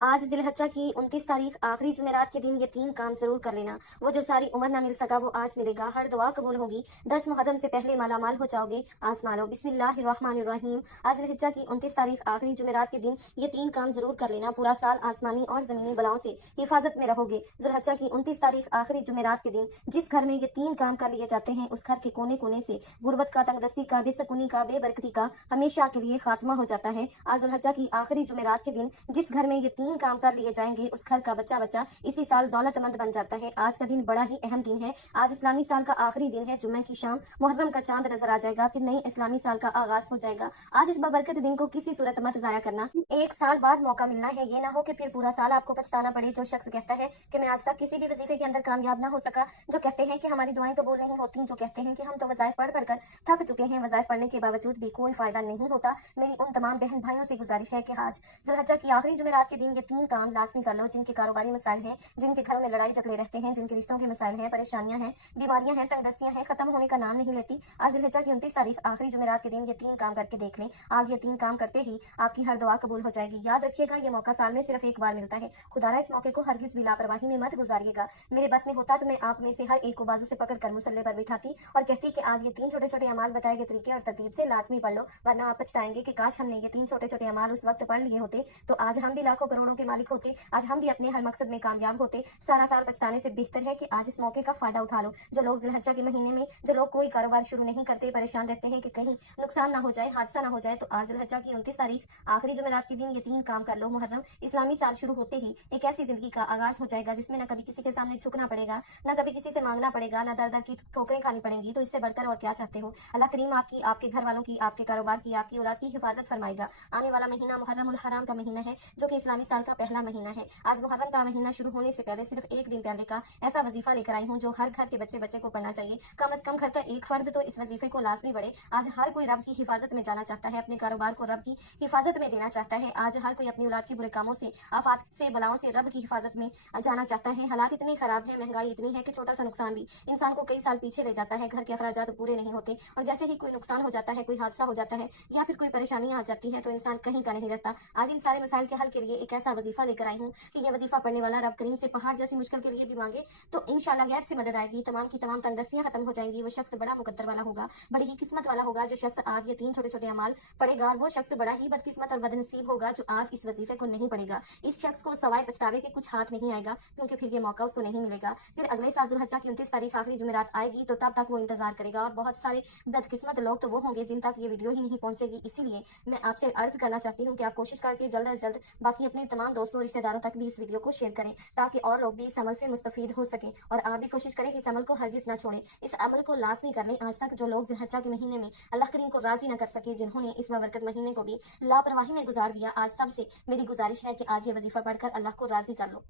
आज ज़िलहज्जा की 29 तारीख आखिरी जुमेरात के दिन ये 3 काम ज़रूर कर लेना। वो जो सारी उम्र ना मिल सका वो आज मिलेगा। हर दुआ कबूल होगी। 10 मुहर्रम से पहले मालामाल हो जाओगे। आसमानो बिस्मिल्लाहिर्रहमानिर्रहीम। आज ज़िलहज्जा की 29 तारीख आखिरी जुमेरात के दिन ये 3 काम ज़रूर कर लेना। पूरा साल आसमानी और ज़मीनी बलाओं से हिफाजत में रहोगे। ज़िलहज्जा की 29 तारीख आखिरी जुमेरात के दिन जिस घर में ये 3 काम कर लिए जाते हैं उस घर के कोने कोने से गुर्बत का, तंगदस्ती का, बेसकूनी का, बेबरकती का हमेशा के लिए खात्मा हो जाता है। आज ज़िलहज्जा की आखिरी जुमेरात के दिन जिस घर में ये 3 काम कर लिए जाएंगे उस घर का बच्चा बच्चा इसी साल दौलतमंद बन जाता है। आज का दिन बड़ा ही अहम दिन है। आज इस्लामी साल का आखिरी दिन है। जुम्मे की शाम मुहर्रम का चांद नजर आ जाएगा, फिर नई इस्लामी साल का आगाज हो जाएगा। आज इस बबरकत दिन को किसी सूरत मत जाया करना। एक साल बाद मौका मिलना है, ये ना हो कि फिर पूरा साल आपको पछताना पड़े। जो शख्स कहता है कि मैं आज तक किसी भी वजीफे के अंदर कामयाब ना हो सका, जो कहते हैं कि हमारी दुआएं कबूल नहीं होती, जो कहते हैं कि हम तो वज़ाइफ पढ़ पढ़कर थक चुके हैं, वज़ाइफ पढ़ने के बावजूद भी कोई फायदा नहीं होता, मेरी उन तमाम बहन भाइयों से गुजारिश है कि आज ज़ुल्हज्जा की आखिरी जुमेरात के दिन ये 3 काम लाजमी कर लो। जिनके कारोबारी मसाइल हैं, जिनके घरों में लड़ाई झगड़े रहते हैं, जिनके रिश्तों के मसाइल हैं, परेशानियां हैं, बीमारियां हैं, तंगदस्तियां हैं, खत्म होने का नाम नहीं लेती, आज ज़ुल्हज्जा की 29 तारीख आखिरी जुमेरात के दिन ये 3 काम करके देख लें। आज ये 3 काम करते ही आपकी हर दुआ कबूल हो जाएगी। याद रखिएगा, ये मौका साल में सिर्फ एक बार मिलता है। खुदारा इस मौके को हरगिज भी लापरवाही में मत गुजारिएगा। मेरे बस में होता तो मैं आप में से हर एक को बाजू से पकड़ कर मुसल्ले पर बिठाती और कहती कि आज ये 3 छोटे छोटे अमाल बताए गए तरीके और तरतीब से लाजमी पढ़ लो, वरना आप पछताएंगे कि काश हमने ये 3 छोटे छोटे अमाल उस वक्त पढ़ लिए होते तो आज हम भी लाखों करोड़ों के मालिक होते, आज हम भी अपने हर मकसद में कामयाब होते। सारा साल पछताने से बेहतर है कि आज इस मौके का फायदा उठा लो। जो लोग ज़िलहज्जा के महीने में जो लोग कोई कारोबार शुरू नहीं करते, परेशान रहते हैं कि कहीं नुकसान ना हो जाए, हादसा ना हो जाए, तो आज ज़िलहज्जा की 29 तारीख आखिरी जुमेरात के दिन ये 3 काम कर लो। मुहर्रम इस्लामी साल शुरू होते ही एक ऐसी जिंदगी का आगाज हो जाएगा जिसमें न कभी किसी के सामने झुकना पड़ेगा, न कभी किसी से मांगना पड़ेगा, न दर दर की ठोकरें खानी पड़ेंगी। तो इससे बढ़कर और क्या चाहते हो। अल्लाह करीम आपकी, आपके घर वालों की, आपके कारोबार की, आपकी औलाद की हिफाजत फरमाएगा। आने वाला महीना मुहर्रम उल हराम का महीना है, जो कि इस्लामी साल का पहला महीना है। आज मुहर्रम का महीना शुरू होने से पहले सिर्फ एक दिन पहले का ऐसा वजीफा लेकर आई हूँ जो हर घर के बच्चे बच्चे को पढ़ना चाहिए। कम से कम घर का एक फर्द तो इस वजीफे को लाजमी पढ़े। आज हर कोई रब की हिफाजत में जाना चाहता है, अपने कारोबार को रब की हिफाजत में देना चाहता है। आज हर कोई अपनी औलाद के बुरे कामों से, आफात से, बलाओं से रब की हिफाजत में जाना चाहता है। हालात इतने खराब है, महंगाई इतनी है कि छोटा सा नुकसान भी इंसान को कई साल पीछे ले जाता है। घर के अखराजात पूरे नहीं होते और जैसे ही कोई नुकसान हो जाता है, कोई हादसा हो जाता है या फिर कोई परेशानी आ जाती है तो इंसान कहीं का नहीं रहता। आज इन सारे मसाइल के हल के लिए एक ऐसा वजीफा लेकर आई हूँ कि यह वजीफा पढ़ने वाला रब करीम से पहाड़ जैसी मुश्किल के लिए भी मांगे तो इंशाल्लाह गैब से मदद आएगी। तमाम की तमाम तंगदस्तियां खत्म हो जाएंगी। वो शख्स बड़ा मुकद्दर वाला होगा, बड़ी ही किस्मत वाला होगा जो शख्स आज ये 3 छोटे छोटे अमाल पढ़ेगा। वो शख्स बड़ा ही बदकिस्मत और बदनसीब होगा जो आज इस वजीफे को नहीं पढ़ेगा। इस शख्स को सवाए पछतावे के कुछ हाथ नहीं आएगा, क्योंकि फिर ये मौका उसको नहीं मिलेगा। फिर अगले साल ज़ुल्हज्जा की 29 तारीख आखिरी जुमेरात आएगी तो तब तक वो इंतजार करेगा। और बहुत सारे बदकिस्मत लोग तो वो होंगे जिन तक ये वीडियो ही नहीं पहुंचेगी। इसीलिए मैं आपसे अर्ज करना चाहती हूँ कि आप कोशिश करके जल्द से जल्द बाकी अपने तमाम दोस्तों रिश्तेदारों तक भी इस वीडियो को शेयर करें, ताकि और लोग भी इस अमल से मुस्तफीद हो सकें। और आप भी कोशिश करें कि इस अमल को हरगिज ना छोड़ें, इस अमल को लाजमी कर लें। आज तक जो लोग ज़ुल्हज्जा के महीने में अल्लाह करीम को राजी न कर सके, जिन्होंने इस बरकत महीने को भी लापरवाही में गुजार दिया, आज सबसे मेरी गुजारिश है कि आज ये वजीफा पढ़कर अल्लाह को राजी कर लो।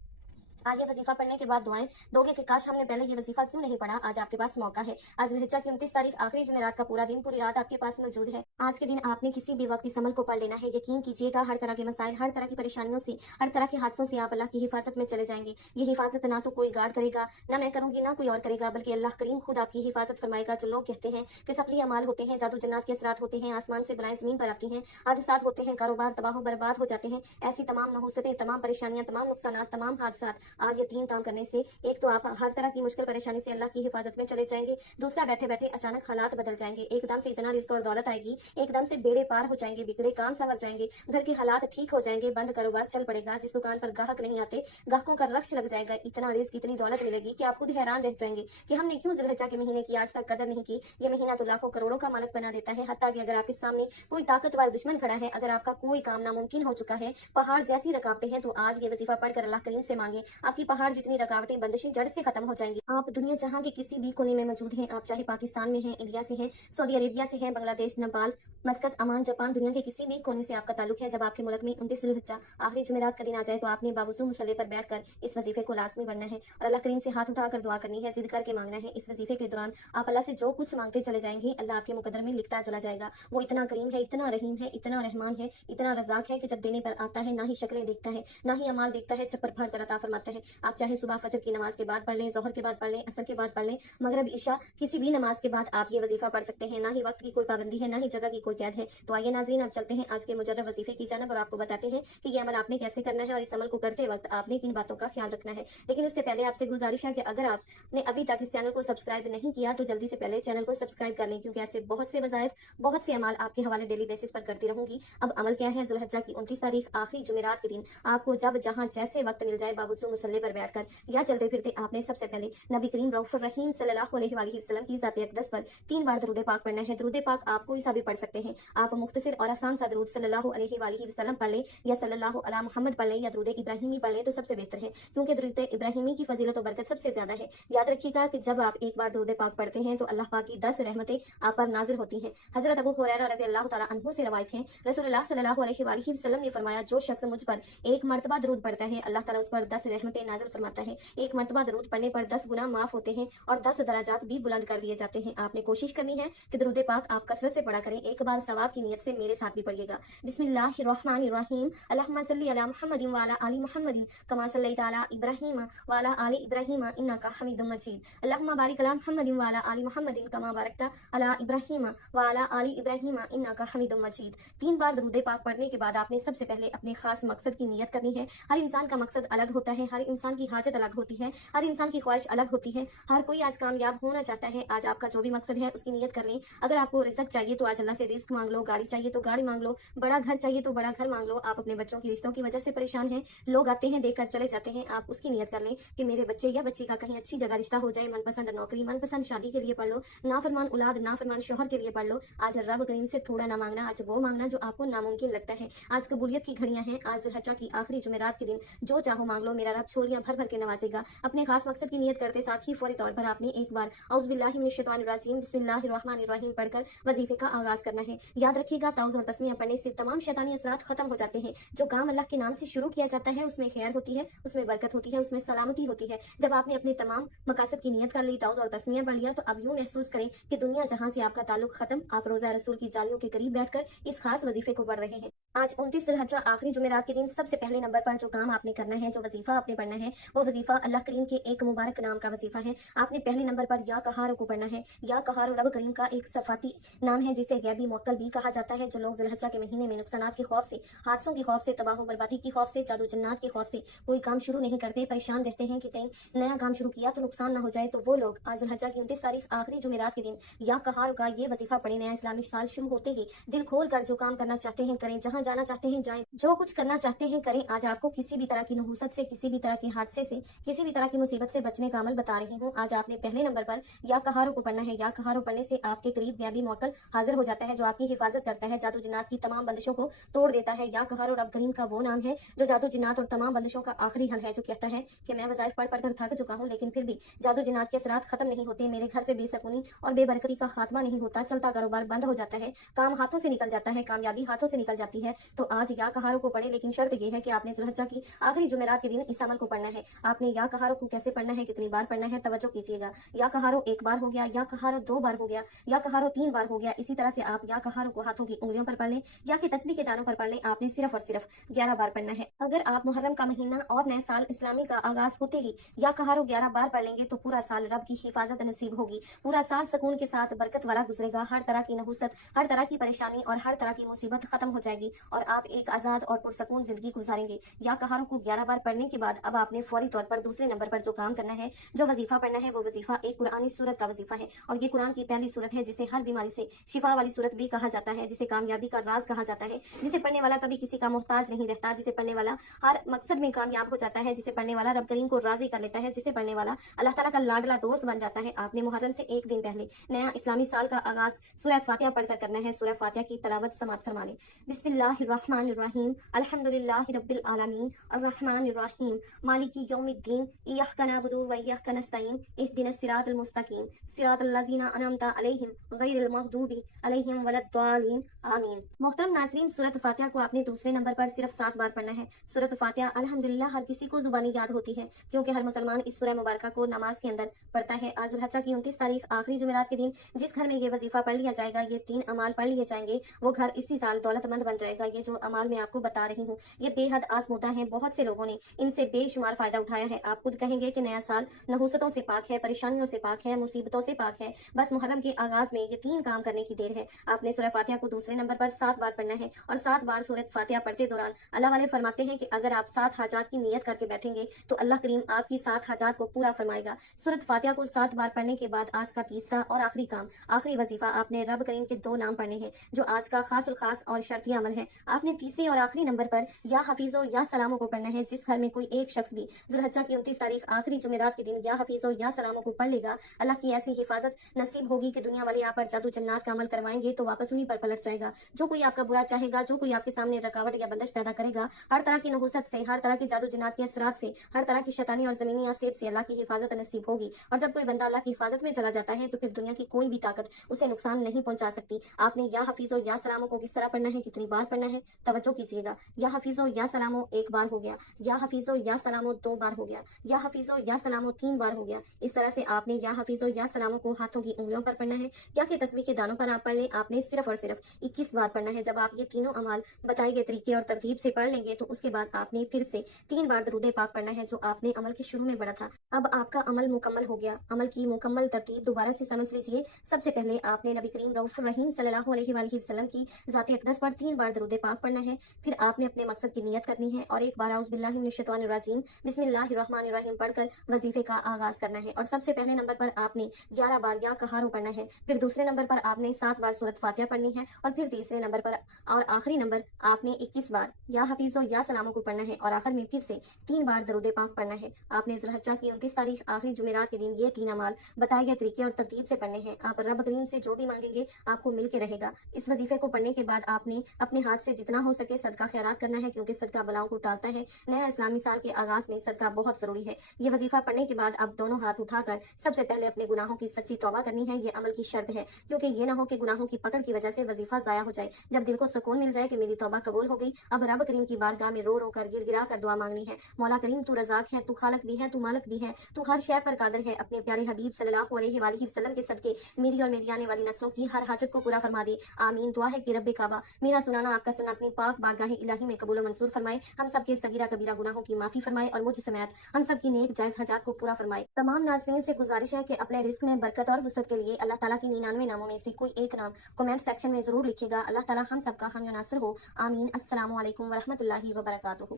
आज ये वजीफा पढ़ने के बाद दुआएं दोगे कि काश हमने पहले ये वजीफा क्यों नहीं पढ़ा। आज आपके पास मौका है। आज ज़ुल्हज्जा की 29 तारीख आखिरी जुमेरात का पूरा दिन, पूरी रात आपके पास मौजूद है। आज के दिन आपने किसी भी वक्त इस अमल को पढ़ लेना है। यकीन कीजिएगा, हर तरह के मसाइल, हर तरह की परेशानियों से, हर तरह के हादसों से आप अल्लाह की हिफाजत में चले जाएंगे। ये हिफाजत ना तो कोई गार्ड करेगा, ना मैं करूंगी, ना कोई और करेगा, बल्कि अल्लाह करीम खुद आपकी हिफाजत फरमाएगा। जो लोग कहते हैं कि सफली अमाल होते हैं, जादू जन्नात के असरात होते हैं, आसमान से बलाएं जमीन पर आती हैं, हादसात होते हैं, कारोबार तबाह बर्बाद हो जाते हैं, ऐसी तमाम नहुसतें, तमाम परेशानियां, तमाम नुकसान, तमाम हादसात, आज ये 3 काम से एक तो आप हर तरह की मुश्किल परेशानी से अल्लाह की हिफाजत में चले जाएंगे। दूसरा, बैठे बैठे अचानक हालात बदल जाएंगे। एकदम से इतना रिस्क और दौलत आएगी, एकदम से बेड़े पार हो जाएंगे, बिगड़े काम संवर जाएंगे, घर के हालात ठीक हो जाएंगे, बंद कारोबार चल पड़ेगा, जिस दुकान पर ग्राहक नहीं आते ग्राहकों का रक्श लग जाएगा। इतना रिस्क, इतनी दौलत मिलेगी कि आप खुद हैरान रह जाएंगे कि हमने क्यों ज़ुल्हज्जा के महीने की आज तक कदर नहीं की। ये महीना तो लाखों करोड़ों का मालिक बना देता है। हत्ता कि अगर आपके सामने कोई ताकतवर दुश्मन खड़ा है, अगर आपका कोई काम नामुमकिन हो चुका है, पहाड़ जैसी रकावटें हैं, तो आज ये वजीफा पढ़कर अल्लाह करीम से मांगे, आपकी पहाड़ जितनी रकावटें, बंदिशें जड़ से खत्म हो जाएंगी। आप दुनिया जहां के किसी भी कोने में मौजूद हैं, आप चाहे पाकिस्तान में हैं, इंडिया से हैं, सऊदी अरेबिया से हैं, बांग्लादेश, नेपाल, मस्कत, अमान, जापान, दुनिया के किसी भी कोने से आपका ताल्लुक है, जब आपके मुल्क में 29 ज़ुल्हज्जा आखिरी जुमेरात का दिन आ जाए तो आपने बावजूद मुसल्ले पर बैठकर इस वजीफे को लाजमी पढ़ना है और अल्लाह करीम से हाथ उठाकर दुआ करनी है, जिद करके मांगना है। इस वजीफे के दौरान आप अल्लाह से जो कुछ मांगते चले जाएंगे, अल्लाह आपके मुकद्दर में लिखता चला जाएगा। वो इतना करीम है, इतना रहीम है, इतना रहमान है, इतना रज़ाक है कि जब देने पर आता है ना ही शक्लें देखता है, ना ही अमाल देखता है, सब पर भर कर अता फरमाता है। आप चाहे सुबह फजर की नमाज के बाद पढ़ लें, ज़ोहर के बाद पढ़ लें, असर के बाद पढ़ लें, मगरिब, इशा, किसी भी नमाज के बाद आप ये वजीफा पढ़ सकते हैं। ना ही वक्त की कोई पाबंदी है, ना ही जगह की कोई कैद है। तो आइए नाज़रीन, अब चलते हैं आज के मुजर्रब वजीफे की जानब और आपको बताते हैं कि ये अमल आपने कैसे करना है और इस अमल को करते वक्त आपने किन बातों का ख्याल रखना है। लेकिन उससे पहले आपसे गुजारिश है कि अगर आपने अभी तक इस चैनल को सब्सक्राइब नहीं किया तो जल्दी से पहले चैनल को सब्सक्राइब कर लें, क्योंकि ऐसे बहुत से वज़ाइफ, बहुत से अमाल आपके हवाले डेली बेसिस पर करती रहूंगी। अब अमल क्या है? ज़ुल्हिज्जा की 29 तारीख आखिरी जुमेरात के दिन आपको जब जहां जैसे वक्त मिल जाए बावजूद मुसल्ले पर बैठकर या चलते फिरते आपने सबसे पहले नबी करीम रऊफ़ुर रहीम सल्लल्लाहु अलैहि वसल्लम की ज़ात अक़दस पर 3 बार दरूद पाक पढ़ना है। दरूद पाक आप कोई सा भी पढ़ सकते हैं। आप मुख्तसर और आसान सा दरूद सल्लल्लाहु अलैहि वसल्लम पढ़ लें या सल्लल्लाहु अला मुहम्मद पढ़ लें या दरूद इब्राहिमी पढ़ लें तो सबसे बेहतर है, क्योंकि दरूद इब्राहिमी की फजीलत और बरकत सबसे ज्यादा है। याद रखिएगा कि जब आप एक बार दरूद पाक पढ़ते हैं तो अल्लाह पाक की 10 रहमतें आप पर नाजिल होती हैं। हजरत अबू हुरैरा रज़ियल्लाहु तआला अन्हु से रवायत है, रसूलुल्लाह सल्लल्लाहु अलैहि वसल्लम ने फरमाया, जो शख्स मुझ पर एक मर्तबा दरूद पढ़ता है अल्लाह ताला उस पर 10 रहमतें नाजिल फरमाता है। एक मर्तबा दरूद पढ़ने पर 10 गुनाह माफ होते हैं और 10 दराजात भी बुलंद कर दिए जाते हैं। आपने कोशिश करनी है कि दरूद पाक आप कसरत से पढ़ा करें। एक बार सवाब की नियत से मेरे साथ भी पढ़िएगा। बिस्मिल्लाहिर्रहमानिर्रहीम, अल्लाहुम्मा सल्ली अला मुहम्मदिन व अला आलि मुहम्मदिन कमा सल्लैता अला इब्राहीम व अला आलि इब्राहीम इन्नका हमीदुम मजीद। अल्लाहुम्मा बारिक अला मुहम्मदिन व अला आलि मुहम्मदिन कमा बारकता अला इब्राहीम व अला आलि इब्राहीम इन्नका हमीदुम मजीद। 3 बार दरूद पाक पढ़ने के बाद आपने सबसे पहले अपने खास मकसद की नियत करनी है। हर इंसान का मकसद अलग होता है, हर इंसान की हाजत अलग होती है, हर इंसान की ख्वाहिश अलग होती है। हर कोई आज कामयाब होना चाहता है। आज आपका जो भी मकसद है उसकी नियत कर लें। अगर आपको रिज़्क चाहिए तो आज अल्लाह से रिज़्क मांग लो, गाड़ी चाहिए तो गाड़ी मांग लो, बड़ा घर चाहिए तो बड़ा घर मांग लो। आप अपने बच्चों की रिश्तों की वजह से परेशान हैं, लोग आते हैं देखकर चले जाते हैं, आप उसकी नियत कर लें कि मेरे बच्चे या बच्ची का कहीं अच्छी जगह रिश्ता हो जाए, मनपसंद नौकरी, मनपसंद शादी के लिए पढ़ लो, नाफरमान औलाद, नाफरमान शोहर के लिए पढ़ लो। आज रब करीम से थोड़ा ना मांगना, आज वो मांगना जो आपको नामुमकिन लगता है। आज कबूलियत की घड़ियां हैं। आज ज़ुल्हिज्जा की आखिरी जुमेरात के दिन जो चाहो मांग लो, मेरा रब छोलियां भर भर के नवाजेगा। अपने खास मकसद की नियत करते साथ ही फौरी तौर पर आपने एक बार औज़ु बिल्लाहि मिनश शैतानिर रजीम बिस्मिल्लाहिर्रहमानिर्रहीम पढ़कर वजीफे का आगाज करना है। याद रखिएगा, ताउज़ और तस्मीह पढ़ने से तमाम शैतानी असरात खत्म हो जाते हैं। जो काम अल्लाह के नाम से शुरू किया जाता है उसमें खैर होती है, उसमें बरकत होती है, उसमें सलामती होती है। जब आपने अपने तमाम मकासद की नियत कर ली, ताउज़ और तस्मीह पढ़ लिया, तो अब यूं महसूस करें कि दुनिया जहां से आपका ताल्लुक खत्म, आप रोजा रसूल की जालियों के करीब बैठकर इस खास वजीफे को पढ़ रहे हैं। आज 29 ज़ुल्हिज्जा आखिरी जुमेरात के दिन सबसे पहले नंबर पर जो काम आपने करना है, जो वजीफा आपने पढ़ना है, वो वजीफा अल्लाह करीम के एक मुबारक नाम का वजीफा है। आपने पहले नंबर पर या कहार को पढ़ना है। या कहार रब करीम का एक सफाती नाम है जिसे गैबी मुअक्कल भी कहा जाता है। जो लोग ज़ुल्हिज्जा के महीने में नुकसानात के खौफ से, हादसों के खौफ से, तबाह बर्बादी के खौफ से, जादू जन्नात के खौफ से कोई काम शुरू नहीं करते, परेशान रहते हैं कि कहीं नया काम शुरू किया तो नुकसान ना हो जाए, तो वो लोग आज ज़ुल्हिज्जा की 29 तारीख आखिरी जुमेरात के दिन या कहार का ये वजीफा पढ़े। नया इस्लामिक साल शुरू होते ही दिल खोल कर जो काम करना चाहते हैं करें, जहाँ जाना चाहते हैं जाएं, जो कुछ करना चाहते हैं करें। आज आपको किसी भी तरह की नहुसत से, किसी भी तरह के हादसे से, किसी भी तरह की मुसीबत से बचने का अमल बता रही हूँ। आज आपने पहले नंबर पर या कहारों को पढ़ना है। या कहारों पढ़ने से आपके करीब गैबी मुअक्कल हाजिर हो जाता है जो आपकी हिफाजत करता है, जादू जिन्नात की तमाम बंदिशों को तोड़ देता है। या कहारों रब करीम का वो नाम है जो जादू जिन्नात और तमाम बंदिशों का आखिरी हल है, जो कहता है कि मैं वज़ाइफ पढ़ पढ़ कर थक चुका हूँ लेकिन फिर भी जादू जिन्नात के असरात खत्म नहीं होते, मेरे घर से बेसकूनी और बेबरकती का खात्मा नहीं होता, चलता कारोबार बंद हो जाता है, काम हाथों से निकल जाता है, कामयाबी हाथों से निकल जाती है। तो आज या कहारों को पढ़े, लेकिन शर्त यह है कि आपने ज़ुल्हिज्जा की आखिरी जुमेरात के दिन इस अमल को पढ़ना है। आपने या कहारों को कैसे पढ़ना है, कितनी बार पढ़ना है, तवज्जो कीजिएगा। या कहारों 1 बार हो गया, या कहारों 2 बार हो गया, या कहारों 3 बार हो गया। इसी तरह से आप या कहारों को हाथों की उंगलियों पर पढ़ लें या कि तस्बीह के दानों पर पढ़ लें। आपने सिर्फ और सिर्फ 11 बार पढ़ना है। अगर आप मुहर्रम का महीना और नए साल इस्लामी का आगाज होते ही या कहारों 11 बार पढ़ लेंगे तो पूरा साल रब की हिफाजत नसीब होगी। पूरा साल सुकून के साथ बरकत वाला गुजरेगा। हर तरह की नहुसत, हर तरह की परेशानी और हर तरह की मुसीबत खत्म हो जाएगी और आप एक आजाद और पुरसकून जिंदगी गुजारेंगे। या कहारों को 11 बार पढ़ने के बाद अब आपने फौरी तौर पर दूसरे नंबर पर जो काम करना है, जो वजीफा पढ़ना है, वो वजीफा एक कुरानी सूरत का वजीफा है। और ये कुरान की पहली सूरत है जिसे हर बीमारी से शिफा वाली सूरत भी कहा जाता है, जिसे कामयाबी का राज कहा जाता है, जिसे पढ़ने वाला कभी किसी का मोहताज नहीं रहता, जिसे पढ़ने वाला हर मकसद में कामयाब हो जाता है, जिसे पढ़ने वाला रब करीम को राजी कर लेता है, जिसे पढ़ने वाला अल्लाह ताला का लाडला दोस्त बन जाता है। आपने मुहर्रम से एक दिन पहले नया इस्लामी साल का आगाज सूरह फातिहा पढ़कर करना है। सूरह फातिहा की तलावत समाअत फरमा लें। बिस्मिल्लाहिर्रहमानिर्रहीम, अल्हम्दुलिल्लाहि रब्बिल आलमीन, अर्रहमानिर्रहीम, मालिकी यौमिद्दीन, इय्याका नअबुदु व इय्याका नस्तईन, इहदिनस सिरातल मुस्तकीम, सिरातल लज़ीना अनअमता अलैहिम गैरिल मग़दूबि अलैहिम वलद्दालिन, आमीन। मोहतरम नाज़रीन, सूरत फातिहा को आपने दूसरे नंबर पर सिर्फ 7 बार पढ़ना है। सूरत फातिहा अल्हम्दुलिल्लाह हर किसी को जुबानी याद होती है, क्योंकि हर मुसलमान इस सूरह मुबारका को नमाज के अंदर पढ़ता है। आज ज़ुल्हिज्जा की 29 तारीख आखिरी जुमेरात के दिन जिस घर में ये वजीफा पढ़ लिया जाएगा, ये 3 अमाल पढ़ लिए जाएंगे, वो घर इसी साल दौलतमंद बन जाएगा। ये जो अमाल मैं आपको बता रही हूँ ये बेहद आजमूदा है। बहुत से लोगों ने इनसे बेशुमार फायदा उठाया है। आप खुद कहेंगे कि नया साल नहुसतों से पाक है, परेशानियों से पाक है, मुसीबतों से पाक है। बस मुहर्रम के आगाज में ये 3 काम करने की देर है। آپ نے سورہ فاتحہ کو دوسرے نمبر پر 7 بار پڑھنا ہے، اور 7 بار سورہ فاتحہ پڑھتے دوران اللہ والے فرماتے ہیں کہ اگر آپ 7 حاجات کی نیت کر کے بیٹھیں گے تو اللہ کریم آپ کی 7 حاجات کو پورا فرمائے گا۔ سورۃ فاتحہ کو 7 بار پڑھنے کے بعد آج کا تیسرا اور آخری کام، آخری وظیفہ، آپ نے رب کریم کے 2 نام پڑھنے ہیں جو آج کا خاص الخاص اور شرطی عمل ہے۔ آپ نے تیسرے اور آخری نمبر پر یا حفیظو یا سلامو کو پڑھنا ہے۔ جس گھر میں کوئی ایک شخص بھی ذوالحجہ کی 29 تاریخ آخری جمعرات کے دن یا حفیظو یا سلامو کو پڑھ لے گا، اللہ کی ایسی حفاظت نصیب ہوگی کہ دنیا والے آپ پر جادو جنات کا عمل کروائیں گے تو واپس انہیں پر پلٹ جائے گا۔ جو کوئی آپ کا برا چاہے گا، جو کوئی آپ کے سامنے رکاوٹ یا بندش پیدا کرے گا، ہر طرح کی نحوست سے، ہر طرح کی جادو جنات کے اثرات سے، ہر طرح کی شیطانی اور زمینی آسیب سے اللہ کی حفاظت نصیب ہوگی۔ اور جب کوئی بندہ اللہ کی حفاظت میں چلا جاتا ہے تو پھر دنیا کی کوئی بھی طاقت اسے نقصان نہیں پہنچا سکتی۔ آپ نے یا حفیظو یا سلامو کو کس طرح پڑھنا ہے، کتنی بار پڑھنا ہے، توجہ کیجیے گا۔ یا حفیظو یا سلامو 1 بار ہو گیا، یا حفیظو یا سلامو 2 بار ہو گیا، یا حفیظو یا سلامو 3 بار ہو گیا۔ اس طرح سے آپ نے یا حفیظو یا سلامو کو ہاتھوں کی انگلیوں پر پڑھنا ہے یا کہ تسبیح کے دانوں پر آپ پڑھ لیں۔ آپ نے صرف اور صرف 21 بار پڑھنا ہے۔ جب آپ یہ تینوں اعمال بتائے گئے طریقے اور ترتیب سے پڑھ لیں گے تو اس کے بعد آپ نے پھر سے 3 بار درود پاک پڑھنا ہے جو آپ نے عمل کے شروع میں پڑھا تھا۔ اب آپ کا عمل مکمل ہو گیا۔ عمل کی مکمل ترتیب دوبارہ سے سمجھ لیجئے۔ سب سے پہلے آپ نے نبی کریم رؤوف الرحیم صلی اللہ علیہ وآلہ وسلم کی ذات اقدس پر 3 بار درود پاک پڑھنا ہے۔ پھر آپ نے اپنے مقصد کی نیت کرنی ہے اور 1 بار اعوذ باللہ من الشیطان الرجیم بسم اللہ الرحمن الرحیم پڑھ کر وظیفے کا آغاز کرنا ہے۔ اور سب سے پہلے نمبر پر آپ نے 11 بار یا قہارو پڑھنا ہے۔ پھر دوسرے نمبر پر آپ نے 7 بار سورۃ فاتحہ پڑھنی ہے، اور پھر تیسرے نمبر پر اور آخری نمبر آپ نے 21 بار یا حفیظو یا سلامو کو پڑھنا ہے، اور آخر میں پھر سے 3 بار درود پاک پڑھنا ہے۔ آپ نے ذوالحجہ کی 29 تاریخ آخری جمعرات کے دن یہ 3 اعمال بتائے گئے طریقے اور ترتیب سے پڑھنے ہیں۔ آپ رب کریم سے جو بھی مانگیں گے آپ کو مل کے رہے گا۔ اس وظیفے کو پڑھنے کے بعد آپ نے اپنے ہاتھ سے جتنا ہو سکے صدقہ خیرات کرنا ہے، کیونکہ صدقہ بلاؤں کو ٹالتا ہے۔ نیا اسلامی سال کے آغاز میں صدقہ بہت ضروری ہے۔ یہ وظیفہ پڑھنے کے بعد اب دونوں ہاتھ اٹھا کر سب سے پہلے اپنے گناہوں کی سچی توبہ کرنی ہے۔ یہ عمل کی شرط ہے، کیونکہ یہ نہ ہو کہ گناہوں کی پکڑ کی وجہ سے وظیفہ ضائع ہو جائے۔ جب دل کو سکون مل جائے کہ میری توبہ قبول ہو گئی، اب رب کریم کی بارگاہ میں رو رو کر گڑ گڑا کر دعا مانگنی ہے۔ مولا کریم تو رزاق ہے، تو خالق بھی ہے، تو مالک بھی ہے، تو ہر شے پر قادر ہے۔ اپنے پیارے حبیب صلی اللہ علیہ وآلہ وسلم کے صدقے میری اور میری آنے والی نسلوں کی ہر حاجت کو پورا فرما دے، آمین۔ دعا ہے کہ رب کعبہ میرا سنانا آپ کا سننا اپنی پاک بارگاہ الہی میں قبول و منظور فرمائے، ہم سب کے صغیرہ کبیرہ گناہوں کی معافی فرمائے، اور مجھ سمیت ہم سب کی نیک جائز حاجات کو پورا فرمائے۔ تمام ناظرین سے گزارش ہے کہ اپنے رزق میں برکت اور وسعت کے لیے اللہ تعالیٰ کی 99 ناموں میں سے کوئی ایک نام کمنٹ سیکشن میں ضرور لکھیے گا۔ اللہ تعالیٰ ہم سب کا حامی و ناصر ہو، آمین۔ السلام علیکم ورحمۃ اللہ وبرکاتہ۔